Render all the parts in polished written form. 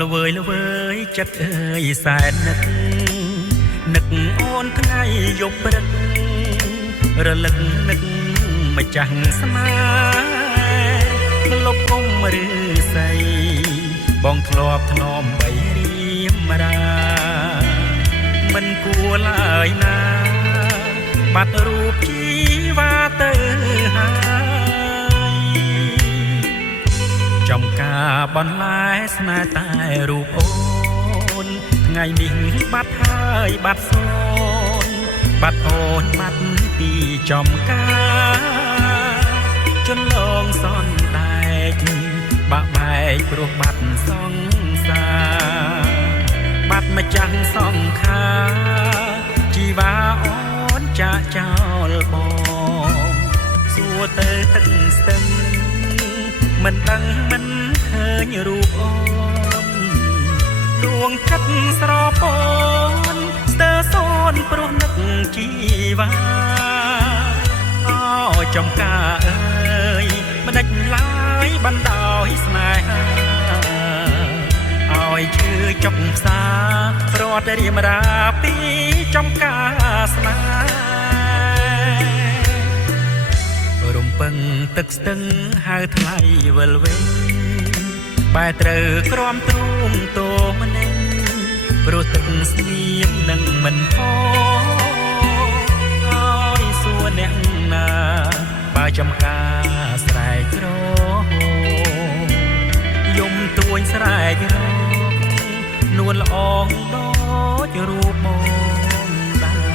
ល្វើយល្វើយចិត្តអើយសែននឹកអូនថ្ងៃយប់ព្រឹករលឹកនឹកម្ចាស់ស្នេហ៍លុបគុំឬស័យបងធ្លាប់ធ្នមបីរៀមរាមិនគួរឡើយណាបាត់រូបជីវ៉ាទៅហើយចំការបន្លែស្នេហ៍តែរូបអូនថ្ងៃនេះបាត់ហើយបាត់សូនបាត់អូនបាត់ពីចំការជន់លងសន់ដែកបាក់បែកព្រោះបាត់សង្សារបាត់ម្ចាស់សង្ខាជីវ៉ាអូនចាក់ចោលបងសួរទៅទឹកស្ទឹងមិនដឹងមិនឃើញរូបអូនដួងចិត្តស្រពោនស្ទើរសូនព្រោះនឹកជីវ៉ាអូចំការអើយមិនដាច់ឡើយបណ្ដោយស្នេហាឲ្យឈឺចុកផ្សារត់រៀមរាពីចំការស្នេហ៍រំពឹងទឹកស្ទឹងហៅថ្លៃវិលវិញបែរត្រូវក្រំទ្រូងតោម្នេញព្រោះទឹកស្ងៀមនឹងមិនផឲ្យសួរអ្នកណាបើចំការស្រែកក្រយំទួញស្រែករកនួនល្អងដូចរូបមកដែរ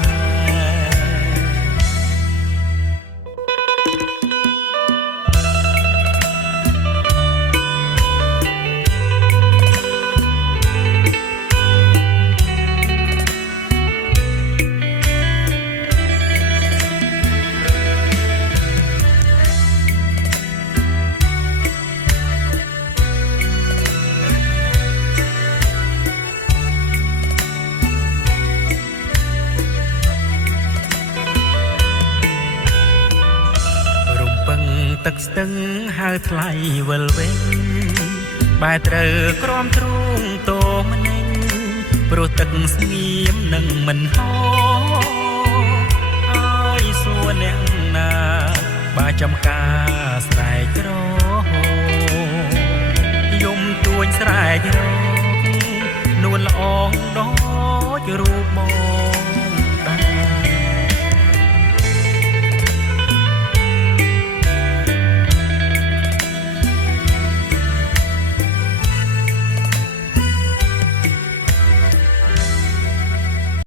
ទឹកស្ទឹងហៅថ្លៃវិលវិញបែរត្រូវក្រំទ្រូងតោម្នេញព្រោះទឹកស្ងៀមនឹងមិនហោឲ្យសួរអ្នកណាបើចំការស្រែកក្រ